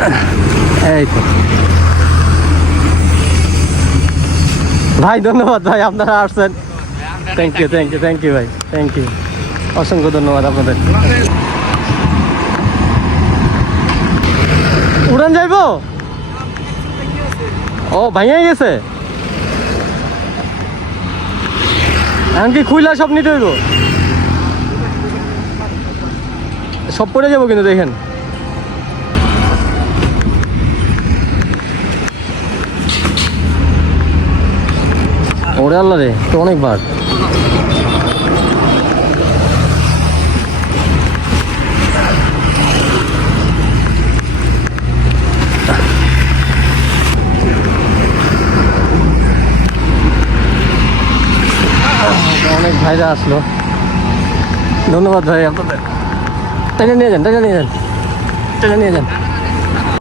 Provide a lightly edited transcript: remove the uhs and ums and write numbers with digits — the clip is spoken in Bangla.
এই তো ভাই, ধন্যবাদ ভাই, আপনারা আসছেন। থ্যাংক ইউ ভাই, থ্যাংক ইউ, অসংখ্য ধন্যবাদ আপনাদের। উড়ান যাইব? ও ভাইয়া গেছে, এখন কি খুইলা সব নিতে হইব? সব পড়ে যাবো কিন্তু, দেখেন। ওরে আল্লাহ রে, তো অনেকবার। অনেক ভাইরা আসলো, ধন্যবাদ ভাই আপনাদের। টেনে নিয়ে যান, টেনে নিয়ে যান, টেনে নিয়ে যান।